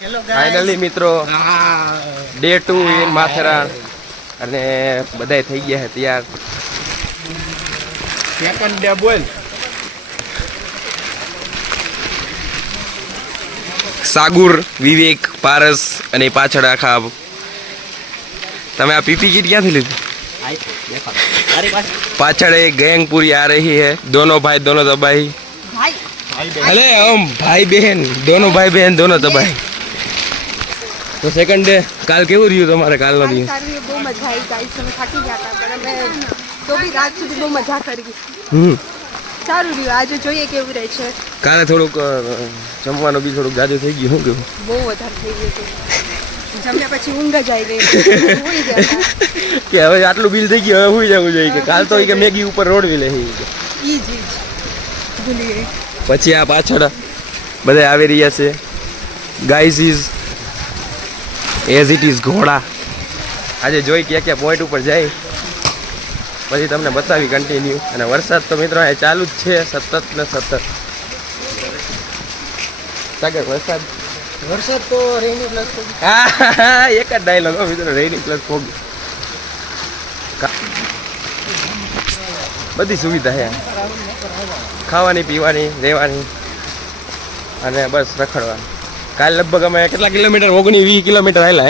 Finally મિત્રો day 2 in Matheran અને બધાય થઈ ગયા છે તૈયાર. સેકન્ડ ડે બોલ. સાગુર, વિવેક, પારસ અને પાછળ આખા. તમે આ પીપી કિટ ક્યાંથી લીધી? पाछड़ एक गैंग पूरी आ रही है. दोनों भाई दोनों दबाई. अरे हम भाई बहन दोनों दबाई. तो सेकंड डे काल केवुं रह्युं તમારે કાલનો દિવસ? બહુ મજા આવી ગાઈસ. અમે થાકી ગયા હતા પણ અમે તો બી રાત સુધી બહુ મજા કરી. સારું રહ્યું. આજે જોઈએ કેવું રહે છે. કાલે થોડુંક જમવાનું બી થોડુંક જાજુ થઈ ગયું. શું કેવું? બહુ વધારે થઈ ગયું હતું. જમ્યા પછી ઊંઘ જ આવી ગઈ. સુઈ ગયા કે હવે આટલું બિલ થઈ ગયું, હવે સુઈ જવું જોઈએ. કે કાલ તો કે મેગી ઉપર રોડવી લે. ઈ જ ભૂલી ગઈ. પછી આ પાછળ બધા આવી રહ્યા છે. Guys is as it is ઘોડા. આજે જોઈ ક્યાં પોઈન્ટ ઉપર જાય પછી તમને બતાવી કન્ટિન્યુ. અને વરસાદ તો મિત્રો એ ચાલુ જ છે સતત ને સતત. સાગર વરસાદ તો રેની પ્લસ એક જ ડાયલોગ મિત્રો, રેની પ્લસ ફોગ. બધી સુવિધા છે, ખાવાની પીવાની રહેવાની અને બસ રખડવાનું. કાલ લગભગ અમે કેટલા કિલોમીટર 19-20 કિલોમીટર આવેલા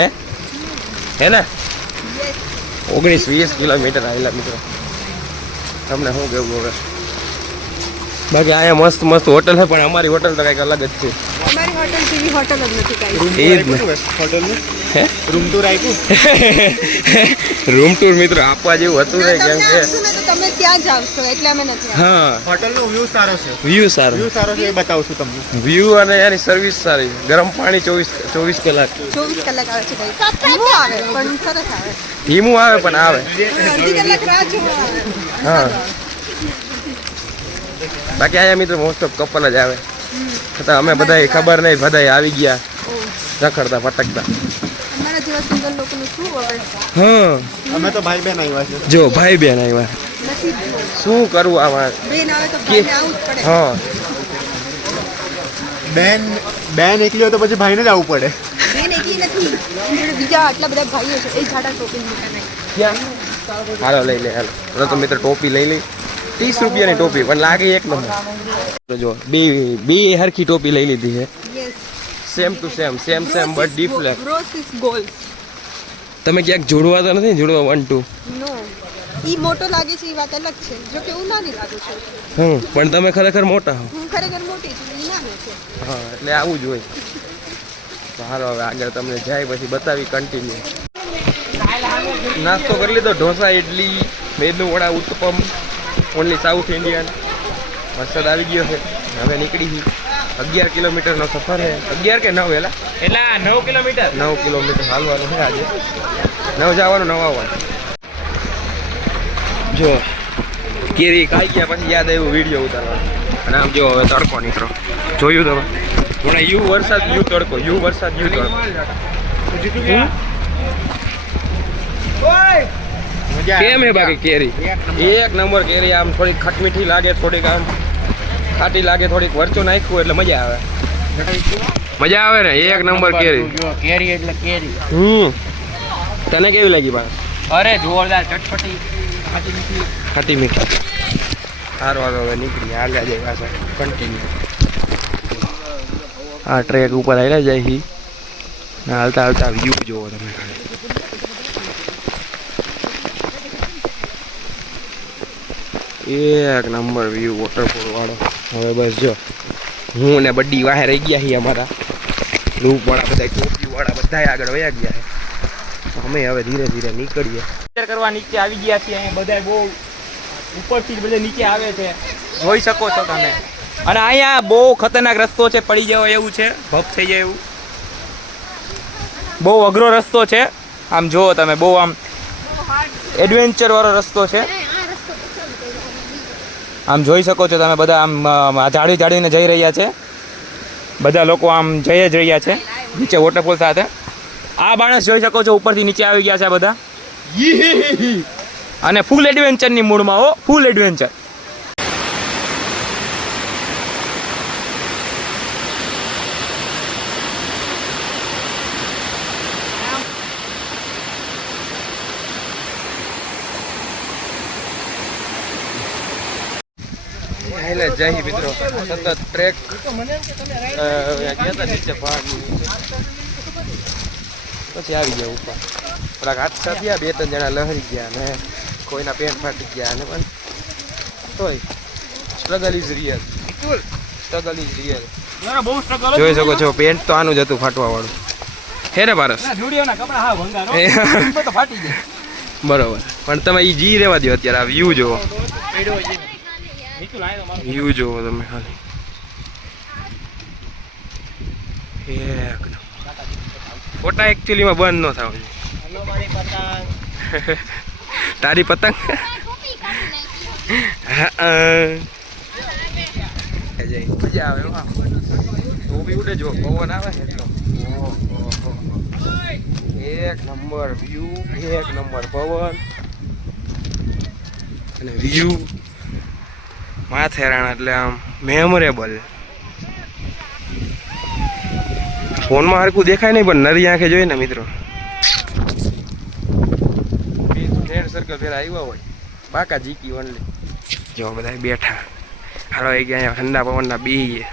હે ને? 19-20 કિલોમીટર આવેલા મિત્રો. તમને શું કેવું હવે? બાકી અહીંયા મસ્ત મસ્ત હોટલ છે પણ અમારી હોટલ તો કંઈક અલગ જ છે. અમારી હોટલ જેવી હોટલ જ નથી કાંઈ. હોટલનું રૂમ ટૂર આપ્યું. રૂમ ટૂર મિત્રો આપવા જેવું હતું ને, કેમ કે તમે ત્યાં જ આવશો એટલે અમે નથી. હા, હોટલનો વ્યૂ સારો છે. વ્યૂ સારો છે એ બતાવું છું તમને. વ્યૂ અને એની સર્વિસ સારી. ગરમ પાણી 24 કલાક. 24 કલાક આવે છે ભાઈ. ધીમું આવે પણ સરસ આવે. ધીમું આવે પણ આવે. અડધી કલાક રાહ જોવા આવે. હા, બાકી અહીંયા મિત્રો મોસ્ટ ઓફ કપલ જ આવે. છતાં અમે બધા ખબર નહીં, બધા આવી ગયા રખડતા ફટકતા. અમારા જેવા સિંગલ લોકોનું શું હવે? હા, અમે તો ભાઈ બહેન આવ્યા છે. જો ભાઈ બહેન આવ્યા, નસીબ જુઓ. શું કરવું આમાં? બેન આવે તો ભાઈને આવવું જ પડે. હા, બેન એકલી હોય તો પછી ભાઈને જ આવવું પડે. બેન એકલી નથી, એની જોડે બીજા આટલા બધા ભાઈઓ છે. એ જાડા ટોપી મૂકે નહીં. હાલો લઈ લે. હાલો તો મિત્રો ટોપી લઈ લઈ. 30 રૂપિયાની ટોપી પણ લાગે એક નંબર. જો બે હરખી ટોપી લઈ લીધી છે. Yes, same to same but different. Gross is goals. તમે ક્યાંક જોડવા તો નથી? જોડવા 1 2 નો, ઈ મોટો લાગે છે એ વાત અલગ છે. જો કે હું નાની લાગુ છું. પણ તમે ખરેખર મોટા હો. હું ખરેખર મોટી છું, ઈ નાની છે. હા, એટલે આવું જ હોય. તો હાલો હવે આગળ તમને જાય પછી બતાવી કન્ટિન્યુ. નાસ્તો કરી લીધો. ઢોસા, ઇડલી, મેદુ વડા, ઉત્તપમ, ઓનલી સાઉથ ઇન્ડિયન. વરસાદ આવી ગયો છે. હવે નીકળી 11 કિલોમીટરનો સફર છે. 11 કે 9 એલા? એટલા 9 કિલોમીટર. 9 કિલોમીટર હાલવાનું છે આજે. 9 જવાનું 9 આવવાનું. જો કેરી ખાઈ ગયા પછી યાદ આવ્યું વિડીયો ઉતારવાનો. અને આમ જો હવે તડકો નીકળો. જોયું તમે? હમણાં યુ વરસાદ યુ તડકો, યુ વરસાદ યુ તડકો. કેમ હે બાકી કેરી? એક નંબર કેરી. આમ થોડીક ખટમીઠી લાગે, થોડીક આમ ખાટી લાગે, થોડીક વરચું નાખ્યું એટલે મજા આવે. મજા આવે ને? એક નંબર કેરી. કેરી એટલે કેરી. તને કેવી લાગી બા? અરે જોરદાર, ચટપટી, ખાટી મીઠી. સારું હાલો હવે નીકળી આગળ જાય પાછા કન્ટિન્યુ. આ ટ્રેક ઉપર આવેલા જાય છે. હાલતા હાલતા વ્યૂ જોવો તમે. એક નંબર વ્યૂ વોટરફોલ વાળો. હવે બસ જો હું ને બડી વાહે રહી ગયા છીએ. અમારા રૂપ વાળા બધા, ટોપી વાળા બધા આગળ વયા ગયા છે. અમે હવે ધીરે ધીરે નીકળીએ. કરવા નીચે આવી ગયા છીએ. અહીંયા બધા બહુ ઉપરથી જ બધા નીચે આવે છે, જોઈ શકો છો તમે. અને અહીંયા બહુ ખતરનાક રસ્તો છે, પડી જવાય એવું છે, ભપ થઈ જાય એવું. બહુ અઘરો રસ્તો છે. આમ જુઓ તમે, બહુ આમ એડવેન્ચર વાળો રસ્તો છે. આમ જોઈ શકો છો તમે બધા. આમ જાળવીને જઈ રહ્યા છે બધા લોકો. આમ જઈ જ રહ્યા છે નીચે વોટરફોલ સાથે. આ માણસ જોઈ શકો છો ઉપરથી નીચે આવી ગયા છે આ બધા. અને ફૂલ એડવેન્ચરની મૂડમાં. હો, ફૂલ એડવેન્ચર. ફાઇનલ જઈ મિત્રો સતત ટ્રેક ગયા હતા નીચે પહાડ પછી આવી ગયા ઉપર થોડાક હાદસા થયા 2-3 જણા લહરી ગયા ને કોઈના પેન્ટ ફાટી ગયા ને પણ તોય struggle is real struggle is real જોઈ શકો છો પેન્ટ તો આનું જ હતું ફાટવા વાળું હે ને પારસ બરોબર પણ તમે એ જી રહેવા દો અત્યારે આ વ્યૂ જોવો વ્યૂ જોવો તમે ખાલી ફોટા એકચ્યુઅલીમાં બંધ ન થાવ તારી પતંગ મજા આવે તો બી ઉડે જો પવન આવે ને એટલો એક નંબર વ્યૂ એક નંબર પવન અને વ્યૂ માથેરાણ એટલે આમ મેમોરેબલ ફોનમાં હરકું દેખાય નહીં પણ નરી આંખે જોઈએ ને મિત્રો ફ્રેન્ડ સર્કલ પેલા આવ્યા હોય બાકા જીકી ઓનલી જો બધા બેઠા હાલો એ ગયા ઠંડા પવનના બી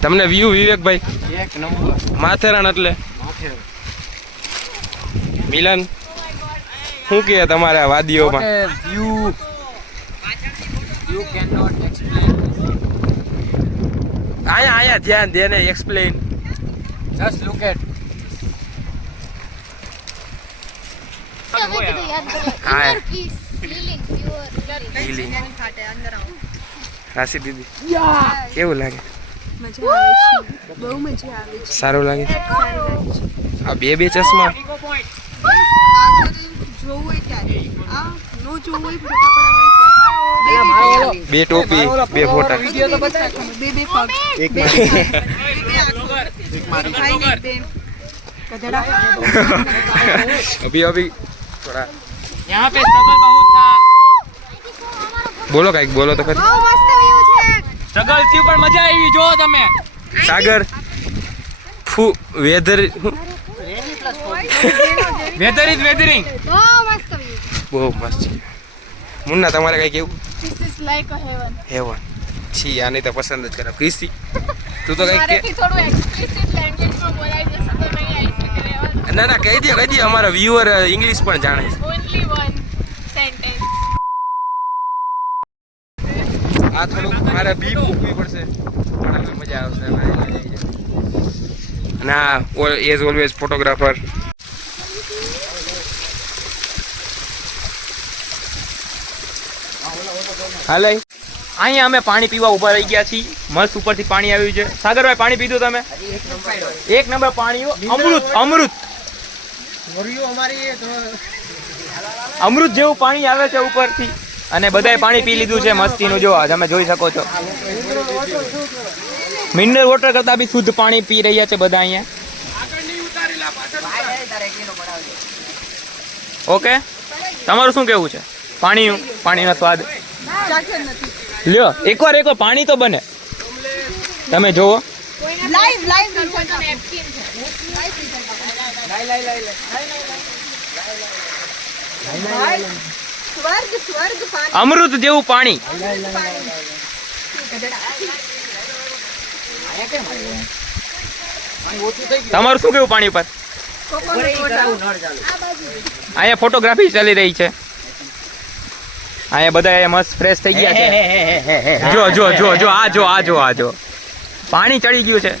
તમને વ્યૂ વિવેકભાઈ એક નંબર માથેરાણ એટલે મિલન શું કે તમારા વાદીઓમાં view you can not explain આયા ધ્યાન દે ને explain just look at healing Rashi દીદી કેવું લાગે મજા આવે છે બહુ મજા આવે છે સારું લાગે સારું લાગે છે આ બે ચશ્મા આ જ્યારે જોવું હોય ત્યારે આ નો જોવું હોય ફોટા પડાવવા હોય બે ટોપી બે ફોટા બે પગ એક અભી થોડા यहाँ पे स्ट्रगल बहुत था બોલો કઈક બોલો તો ખરી બહુ મસ્ત વ્યૂ છે સ્ટ્રગલ થી પણ મજા આવી જો તમે સાગર ફુ વેધર વેધર ઇઝ વેધરિંગ બહુ મસ્ત વ્યૂ બહુ મસ્ત છે મુન્ના તમારે કઈ કેવું this is like a heaven heaven છી આની તો પસંદ જ કરે ક્રિસ્તી તું તો કઈ કે થોડું એક્સપ્લિસિટ લેંગ્વેજમાં બોલાઈ જશે તો નહીં આવી શકે રહેવાનું ના કહી દે અમારા વ્યુઅર ઇંગ્લિશ પણ જાણે છે ઓન્લી વન સેન્ટેન્સ આ થોડુંક મારે બીપ મૂકવી પડશે પણ મજા આવશે ના એઝ ઓલવેઝ ફોટોગ્રાફર હાલે અહીંયા અમે પાણી પીવા ઊભા રહી ગયા છીએ મસ્ત ઉપરથી પાણી આવ્યું છે સાગરભાઈ પાણી પીધું તમે એક નંબર પાણી અમૃત જેવું પાણી આવે છે ઉપરથી અને બધાએ પાણી પી લીધું છે મસ્તીનું જો તમે જોઈ શકો છો મિનરલ વોટર કરતા બી શુદ્ધ પાણી પી રહ્યા છે બધા અહીંયા ઓકે તમારું શું કેવું છે પાણીનો સ્વાદ લ્યો એકવાર પાણી તો બને તમે જોવો લાઈવ સ્વર્ગ પાણી અમૃત જેવું પાણી તમારું શું કેવું પાણી ઉપર અહીંયા ફોટોગ્રાફી ચાલી રહી છે અહીંયા બધા મસ્ત ફ્રેશ થઈ ગયા છે જો પાણી ચડી ગયું છે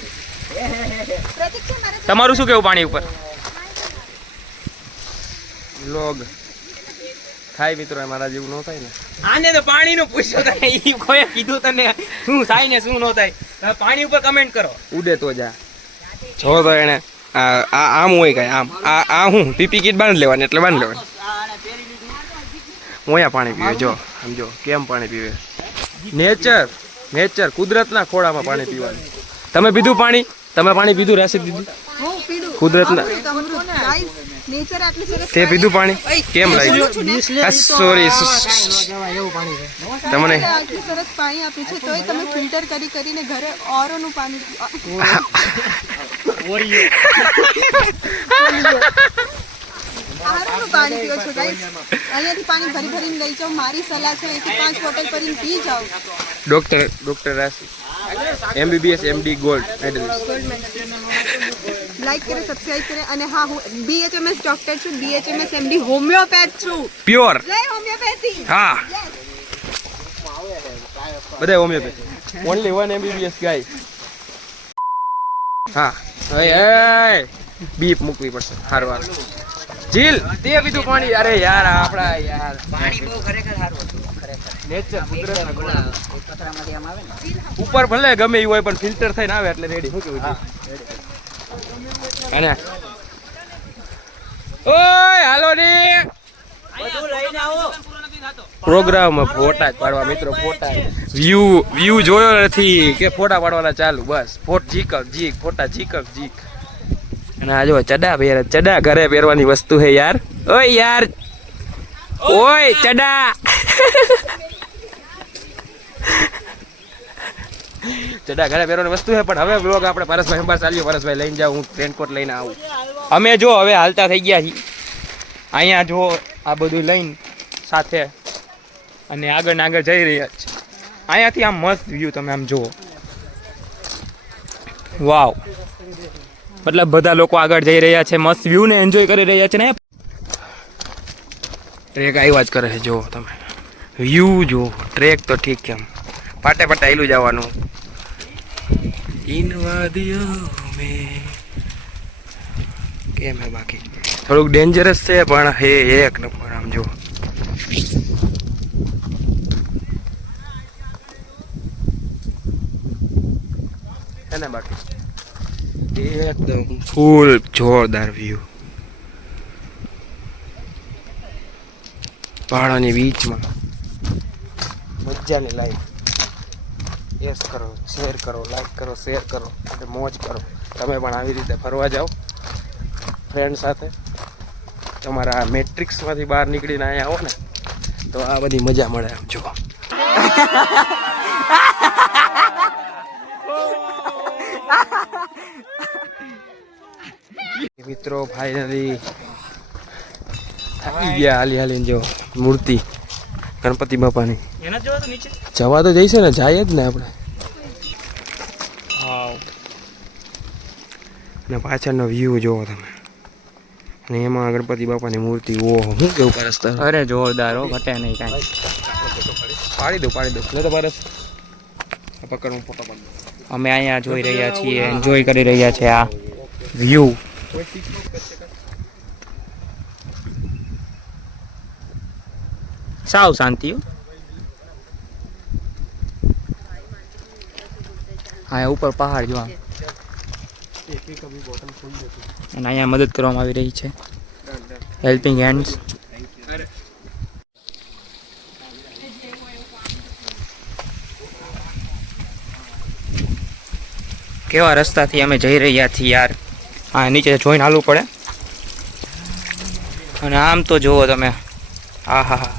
તમારું શું કેવું પાણી ઉપર લોગ થાય મિત્રો મારા જેવું ન થાય ને આને તો પાણીનું પૂછ્યો તને ઈ કોઈ કીધું તને શું થાય ને શું ન થાય તમે પાણી ઉપર કમેન્ટ કરો ઉડે તો જા જો તો એને આમ હોય કઈ આમ આ હું પીપી કીટ બાંધી લેવાની એટલે બાંધી લેવાની હું અહીંયા પાણી પીવે જો સમજો કેમ પાણી પીવે નેચર કુદરતના ખોળામાં પાણી પીવાનું તમે પીધું પાણી પીધું રાશિદ દીદી કુદરતના નેચર આટલું સરસ તે પીધું પાણી કેમ લાગ્યું સોરી તમને આટલું સરસ પાણી આપ્યું છે તોય તમે ફિલ્ટર કરીને ઘરે ઓરોનું પાણી આરોનું પાણી પીઓ છો ગાઈસ? અહીંયાથી પાણી ભરી ભરીને લઈ જાઓ. મારી સલાહ છે અહીંથી 5 બોટલ ભરીને પી જાઓ. ડોક્ટર રાશિ MBBS MD gold medallist. Like કરે, સબસ્ક્રાઇબ કરે. અને હા, હું BHMS ડોક્ટર છું. BHMS MD હોમિયોપેથ છું. પ્યોર. જય હોમિયોપેથી. હા, બધા હોમિયોપેથી. ઓનલી 1 MBBS ગાય. હા, બીપ મૂકવી પડશે. હારવાર જીલ તે પીધું પાણી. અરે યાર આપડા યાર પાણી બહુ ખરેખર સારું હતું. નેચર કુદરતના ગુણ. પથરામાંથી આમ આવે ને. ઉપર ભલે ગમે એવું હોય પણ ફિલ્ટર થઈને આવે એટલે રેડી. શું કેવું? અને ઓય હાલો ને પ્રોગ્રામમાં ફોટા જ પાડવા મિત્રો. ફોટા વ્યૂ જોયો નથી કે ફોટા પાડવાના ચાલુ. બસ ફોટા જીક. અને આ જો ચડા ઘરે પહેરવાની વસ્તુ હે યાર. ઓય યાર, ઓય ચડા. ચડા ઘરે પહેરવાની વસ્તુ હે. પણ હવે બ્લોગ આપણે પરેશભાઈ અંબાર ચાલ્યો. પરેશભાઈ લઈને જાવ, હું રેનકોટ લઈને આવું. અમે જો હવે હાલતા થઈ ગયા છીએ. અહીંયા જો આ બધું લઈને સાથે અને આગળ ને આગળ જઈ રહ્યા છે. અહીંયાથી આમ મસ્ત વ્યૂ તમે આમ જુઓ. વાવ, મતલબ બધા લોકો આગળ જઈ રહ્યા છે, મસ્ત વ્યૂ ને એન્જોય કરી રહ્યા છે ને. ટ્રેક આવ્યા જ કરે છે. જો તમે વ્યૂ જો. ટ્રેક તો ઠીક કેમ પાટે આયલું જવાનું. ઇન વાદીઓ મે કેમ હે બાકી થોડુંક ડેન્જરસ છે પણ હે એક નંબર. આમ જો એને બાકી એકદમ ફૂલ જોરદાર વ્યૂ. પહાડોની બીચમાં મજાની લાઈફ. યસ કરો, શેર કરો, લાઈક કરો, શેર કરો અને મોજ કરો. તમે પણ આવી રીતે ફરવા જાઓ ફ્રેન્ડ સાથે. તમારા મેટ્રિક્સમાંથી બહાર નીકળીને અહીંયા આવો ને તો આ બધી મજા મળે. આમ જો મિત્રો ફાઇનલી આવી ગયા. હાલીને જો મૂર્તિ ગણપતિ બાપાની. જવા તો જઈશે ને, જાય જ ને આપણે. અને પાછળનો વ્યૂ જોવો તમે. અને એમાં ગણપતિ બાપાની મૂર્તિ. ઓહો, શું કેવું પરસ તારું? અરે જોરદાર હો, ઘટે નહીં કાંઈ. પાડી દો લે તો પરસ. પકડ, હું ફોટો પાડી દઉં. અમે અહીંયા જોઈ રહ્યા છીએ, એન્જોય કરી રહ્યા છે આ વ્યૂ. સાવ શાંતિ. હા, ઉપર પહાડ જોવા. અને અહીંયા મદદ કરવામાં આવી રહી છે. Helping hands. કેવા રસ્તાથી અમે જઈ રહ્યા છીએ યાર. હા, નીચે જોઈને હાલવું પડે. અને આમ તો જુઓ તમે. હા હા હા,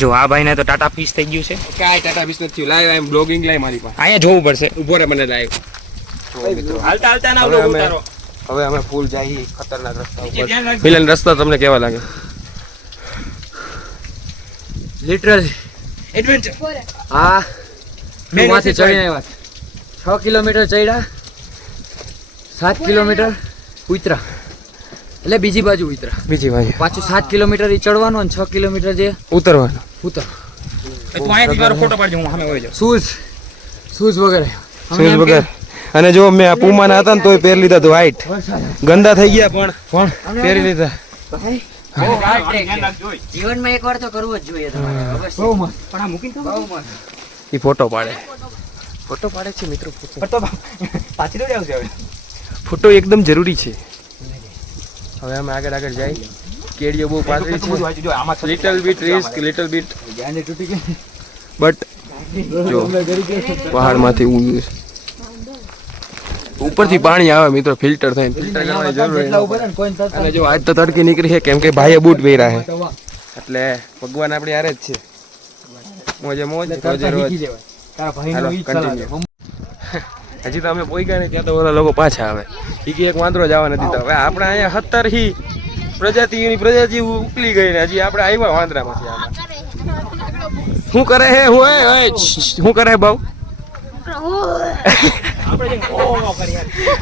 જો આ ભાઈને તો ટાટા ફીસ થઈ ગયું છે. કાંઈ ટાટા બિઝનેસ થયું. લાઈવ આઈ એમ બ્લોગિંગ લાઈવ મારી પાસે. અહીંયા જોવું પડશે. ઉભો રહે મને લાઈવ. હાલતા ના હવે વ્લોગ અમે- ઉતારો. હવે અમે ફૂલ જઈએ ખતરનાક રસ્તા ઉપર. મિલન રસ્તા તમને કેવા લાગે? Literal adventure. હા માંથી ચડીને આવ્યા 6 કિલોમીટર ચડ્યા, 7 કિલોમીટર ઉતરા, એટલે બીજી બાજુ ઉતરા. બીજી બાજુ પાછું 7 કિલોમીટર ઈ ચડવાનું અને 6 કિલોમીટર જે ઉતરવાનું. ઉતર. તું અહીંયાથી મારો ફોટો પાડજો, હું સામે વહી જાઉં. શૂઝ વગેરે શૂઝ વગર. અને જો મેં આ પુમાના હતા ને તોય પહેરી લીધા તો વ્હાઈટ. ગંદા થઈ ગયા પણ પહેરી લીધા. જીવનમાં એકવાર તો કરવું જ જોઈએ તમારે. બહુ મસ્ત. પણ આ મૂકીને તો બહુ મસ્ત. એ ફોટો પાડે છે મિત્રો. પણ તો પાછી દોડી આવશે હવે. ફોટો એકદમ જરૂરી છે. હવે અમે આગળ જાય. કેડીઓ બહુ પાતળી છે. Little bit risk, little bit but જો પહાડમાંથી ઉપરથી પાણી આવે મિત્રો, ફિલ્ટર થઈને. ફિલ્ટર કરવાની જરૂર નથી. અને જો આજ તો તડકી નીકળી છે કેમ કે ભાઈએ બૂટ પહેર્યા છે એટલે ભગવાન આપણી હારે જ છે. મોજે મોજ, રોજે રોજ. હાલો, continue. હજી તો અમે પોઈ ગયા ને ત્યાં તો ઓલા લોકો પાછા આવે એ કે એક વાંદરો જવા નથી તો હવે આપણે અહીંયા 17 પ્રજાતિ ઉકલી ગઈ ને હજી આપણે આવ્યા વાંદરામાંથી આમાં શું કરે હે શું કરે બાઉ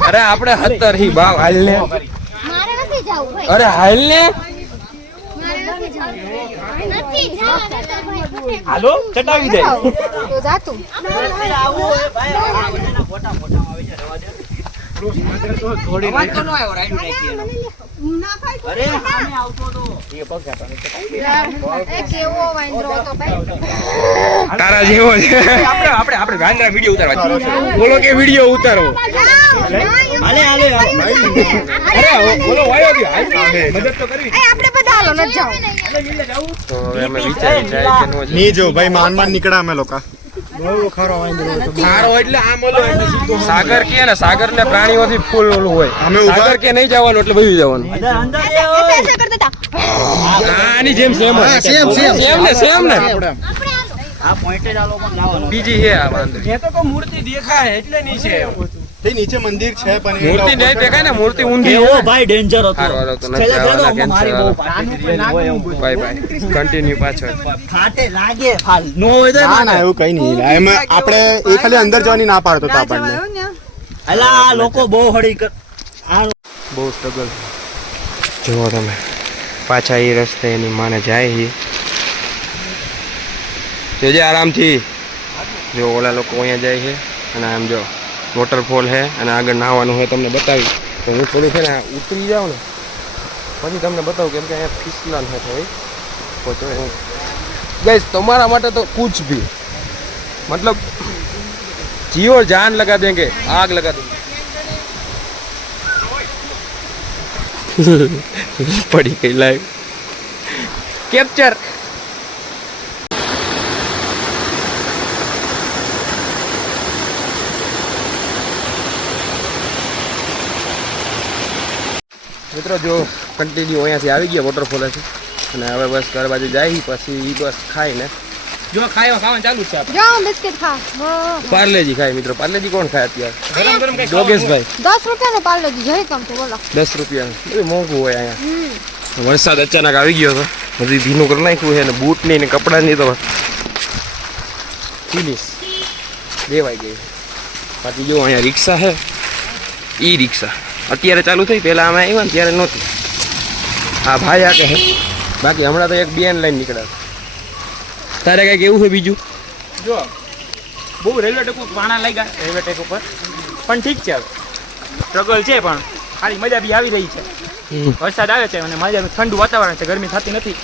અરે આપણે 17 બાવ હાલ ને મારે નથી જાવું ભાઈ અરે હાલ ને મારે નથી જાવું નથી જાવું હાલો ચટાવી દે તો જાતું એક એવો વાંદરો હતો ભાઈ તારા જેવો છે આપણે વાંદરા વિડીયો ઉતારવા બોલો કે વિડીયો ઉતારો અરે બોલો વાયો ગયો મદદ તો કરવી આપણે બધા હાલો ન જાઓ તો હવે અમે વિચારી જાય કે નો નહીં જો ભાઈ માન નીકળ્યા અમે લોકો ખારો એટલે આમ ઓલો એટલે સીધો સાગર કે ને સાગર ને પ્રાણીઓથી ફૂલ ઓલું હોય અમે ઉભા- સાગર કે નહીં જવાનું એટલે બધું જવાનું ऐसे करता था આની જેમ સેમ સેમ ને બીજી છે આ વાંદરી મૂર્તિ દેખાય એટલે નહીં છે તે નીચે મંદિર છે પણ એ મૂર્તિ નહીં દેખાય ને મૂર્તિ ઊંધી એવો ભાઈ ડેન્જર હતો હારો હાલો તો નથી છેલ્લે આવવાના કહેતો, મારી બહુ cancel. પાટી બાય બાય કન્ટિન્યુ પાછળ ફાટે લાગે ફાલ નો હોય તો ના ના એવું કઈ નહીં એમ આપણે એ ખાલી અંદર જવાની ના પાડતો હતો આપણને અલા આ લોકો બહુ હળી કર આ બહુ સ્ટ્રગલ જુઓ તમે પાછા એ રસ્તે એની માને જાય છે જોજે આરામથી જો ઓલા લોકો અહીંયા જાય છે અને આમ જો વોટરફોલ છે અને આગળ નાહવાનું હોય તમને બતાવી તો હું થોડું છે ને ઉતરી જાઉં ને પછી તમને બતાવું કેમ કે અહીંયા ફિસલાન છે થોડી પહોંચો હું ગઈશ તમારા માટે તો કુછ ભી મતલબ જીઓ જાન લગા દેંગે આગ લગા દેंगे પડી ગઈ લાઈવ કેપ્ચર મિત્રો જો કન્ટિન્યુ અહીંયાથી આવી ગયા વોટરફોલ છે અને હવે બસ ઘર બાજુ જાય પછી બસ ખાઈને જો ખાવાનું ચાલુ જ છે આપણે. जाओ बिस्किट खा वो પાર્લેજી ખાય મિત્રો પાર્લેજી કોણ ખાય અત્યારે ગરમ ગરમ કઈ યોગેશભાઈ 10 रुपया ने पाल लो जय कम तो बोलो 10 રૂપિયા બધું મોંઘું હોય અહીંયા વરસાદ અચાનક આવી ગયો હતો બધું ભીનું કરી નાખ્યું છે અને બૂટ નહીં ને કપડાં નહીં તો ફિનિશ દેવાઈ ગઈ બાકી જો અહીંયા રિક્ષા છે ઈ રિક્ષા અત્યારે ચાલુ થઈ પહેલાં અમે આવ્યા ને ત્યારે નહોતી હા ભાઈ આ કહે બાકી હમણાં તો એક બેન લાઈન નીકળ્યા તારે કંઈક એવું છે બીજું જો બહુ રેલવે ટેક ઉપર પાણા લાગ્યા રેલવે ટેક ઉપર પણ ઠીક છે સ્ટ્રગલ છે પણ ખાલી મજા બી આવી રહી છે વરસાદ આવે છે અને મજા ઠંડુ વાતાવરણ છે ગરમી થતી નથી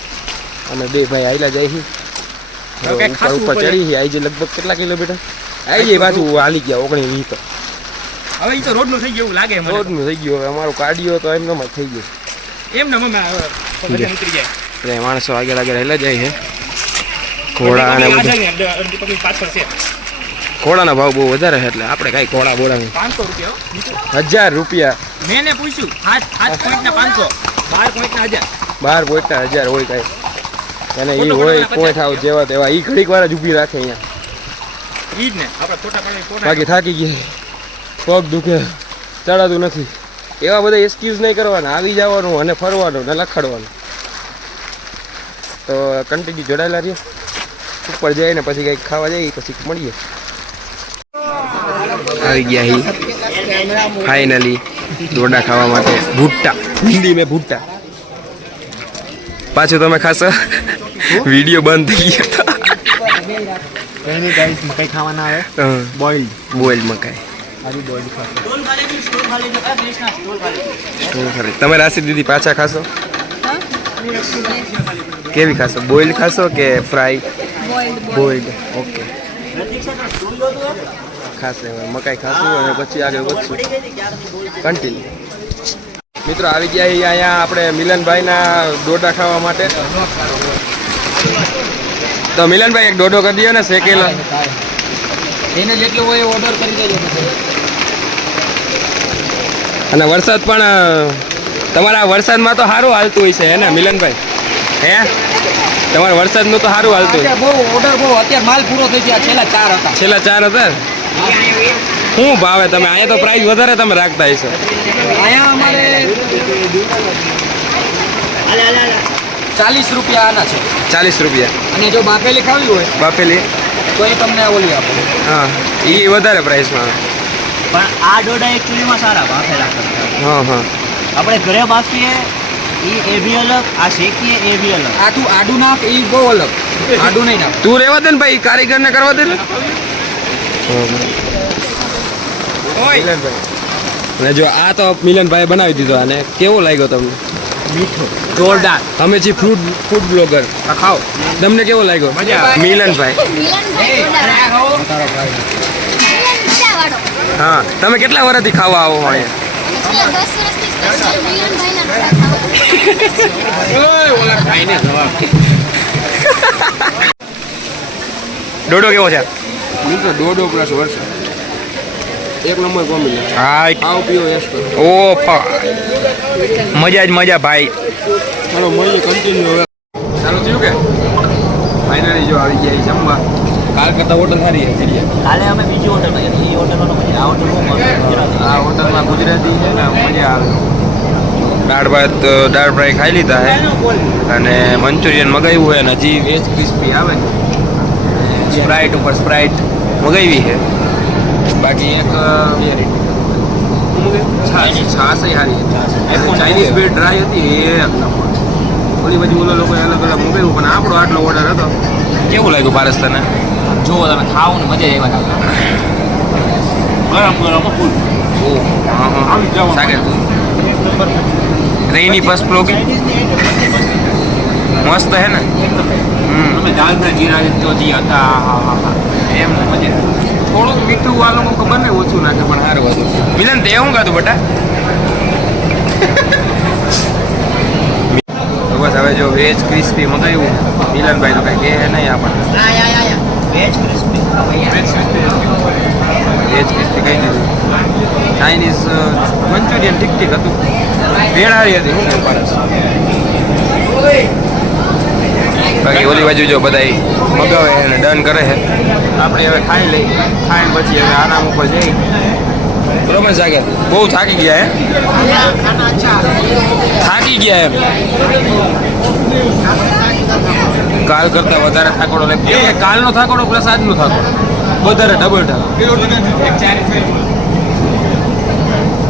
અમે બે ભાઈ આયલા જાય છે હવે કંઈક ઉપર ખાસું ઉપર ઉપર ચડી છે આવી છે લગભગ કેટલા કિલોમીટર આવી જાય પાછું હાલી ગયા 19 તો હવે એ તો રોડનું થઈ ગયું એવું લાગે મને રોડનું થઈ ગયું હવે અમારું કાર્ડિયો તો એમનો જ થઈ ગયો એમ ને મમ્મી પગથિયાં ઉતરી જાય એટલે માણસો આગળ આગળ હેલા જાય છે ઘોડા અને બધું અડધી પગની પાછળ છે ઘોડાના ભાવ બહુ વધારે છે એટલે આપણે કાંઈ ઘોડા બોડા નહીં 500 રૂપિયા હો. 1000 રૂપિયા મેં એને પૂછ્યું આજ પોઈન્ટના 500 12 પોઈન્ટના 1000 12 પોઈન્ટના 1000 હોય કાંઈ અને એ હોય પોઈન્ટ આવ જેવા તેવા એ ઘડીક વાર જ ઊભી રાખે અહીંયા ઈ જ ને આપણે ફોટા પાડીને ફોટા બાકી થાકી ગયા પગ દુખે ચડાતું નથી એવા બધા એક્સક્યુઝ નહીં કરવાના આવી જવાનું અને ફરવાનું ને લખાડવાનું તો કન્ટિન્યુ જોડાયેલા રહીએ ઉપર જઈને પછી કંઈક ખાવા જઈએ પછી મળીએ આવી ગયા હી ફાઇનલી દોડા ખાવા માટે ભૂટ્ટા હિન્દી મેં ભૂટ્ટા પાછું તમે ખાશો વિડીયો બંધ થઈ ગયો કઈ નહીં ગાઈસ મકાઈ ખાવાના આવે તો બોઇલ્ડ બોઇલ્ડ મકાઈ આવી બોઇલ્ડ ખાશે સ્ટોલ ખાલી સ્ટોલ ખાલી જો દેશના સ્ટોલ ખાલી શું ખરે તમે રાશિદ દીદી પાછા ખાશો કેવી ખાશો બોઇલ્ડ ખાશો કે ફ્રાય બોઇલ્ડ ઓકે ખાશે હવે મકાઈ ખાશું અને પછી આગળ વધશું કન્ટિન્યુ મિત્રો આવી ગયા છીએ અહીંયા આપણે મિલનભાઈના ડોડા ખાવા માટે તો મિલનભાઈ એક ડોડો કરી દો ને શેકેલો એને જેટલું હોય ઓર્ડર કરી દેજો અને વરસાદ પણ તમારા વરસાદમાં તો સારું હાલતું હોય છે હે ને મિલનભાઈ હે તમારા વરસાદનું તો સારું હાલતું હોય બહુ ઓર્ડર બહુ અત્યારે માલ પૂરો થઈ ગયા છેલ્લા 4 હતા છેલ્લા 4 હતા શું ભાવે તમે અહીંયા તો પ્રાઇસ વધારે તમે રાખતા હશો. અહીંયા અમારે 40 રૂપિયા આના છે 40 રૂપિયા. અને જો બાફેલી ખાવી હોય બાફેલી તો એ તમને ઓલી આપો. હા એ વધારે પ્રાઇસમાં આવે. પણ આ ડોડા એકચ્યુઅલીમાં સારા બાફેલા કરતા. હા હા આપણે ઘરે બાફીએ એ બી અલગ, આ શેકીએ એ બી અલગ. આડું નાખ એ બહુ અલગ. આડું નહીં નાખ. તું રહેવા દે ને ભાઈ, કારીગરને કરવા દે ને. મિલનભાઈ અને જો આ તો મિલનભાઈ બનાવી દીધો. આને કેવો લાગ્યો તમને? મીઠો જોરદાર. અમે છીએ ફૂડ બ્લોગર. ખાઓ. તમને કેવો લાગ્યો? મિલનભાઈ મિલનભાઈ વાળો હા તમે કેટલા વર્ષથી ખાવા આવો અહીંયા? છેલ્લા 10 વર્ષથી સ્પેશિયલ મિલનભાઈના ખાવા. ડોડો કેવો છે? મિત્રો 1.5 પ્લસ વર્ષ એક નંબર કોમ્બિનેશન. હા ખાઓ પીઓ એસ કરો. ઓ મજા જ મજા ભાઈ. ચાલો મળીએ કન્ટિન્યુ હવે. ચાલુ થયું કે ફાઇનલી જો આવી ગયા જમવા. કાલ કરતા હોટલ સારી છે. કાલે અમે બીજી હોટલમાં ગયા હતા. એ હોટલમાં તો મજા. આ હોટલ બહુ મસ્ત ગુજરાતી. આ હોટલમાં ગુજરાતી છે ને મજા આવે. દાળ ફ્રાય ખાઈ લીધા હે અને મંચુરિયન મગાવ્યું હોય અને હજી વેજ ક્રિસ્પી આવે. સ્પ્રાઇટ ઉપર સ્પ્રાઇટ મગાવી છે. બાકી એક છાશ સારી હતી. ચાઇનીઝ બેડ ડ્રાય હતી એ ઓલી બધી ઓલો લોકોએ અલગ અલગ મગાવ્યું પણ આપણો આટલો ઓર્ડર હતો. કેવું લાગ્યું પારસ તને? જો તમે ખાઓ ને મજા એવા ગરમ ગરમ ફૂલ. સાગર તું રેની પસ પ્લોગિંગ મસ્ત હે ને? અમે દાલના જીરા તો જે હતા એમ ને મજા. થોડુંક મીઠું આ લોકો ખબર ને ઓછું નાખે પણ સારું હતું. મિલન તે શું ખાધું બટા? તો બસ હવે જો વેજ ક્રિસ્પી મગાવ્યું. મિલનભાઈ તો કઈ કહે નહીં આપણને. Veg crispy. વેજ ક્રિસ્પી કહી દીધું. ચાઇનીઝ મંચુરિયન ઠીક ઠીક હતું. ભેળારી હતી શું કે પારસ? બાકી ઓલી બાજુ જો બધા મગાવે અને ડન કરે છે. આપણે હવે ખાઈ લઈ. ખાઈને પછી હવે આરામ ઉપર જઈ. બરોબર સાગર? બહુ થાકી ગયા હે? થાકી ગયા એમ? કાલ કરતા વધારે થાકોડો લાગ્યો. કાલનો થાકોડો પ્લસ આજનો થાકોડો વધારે ડબલ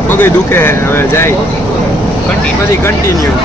પગે દુખે હવે જાય પછી કન્ટિન્યુ.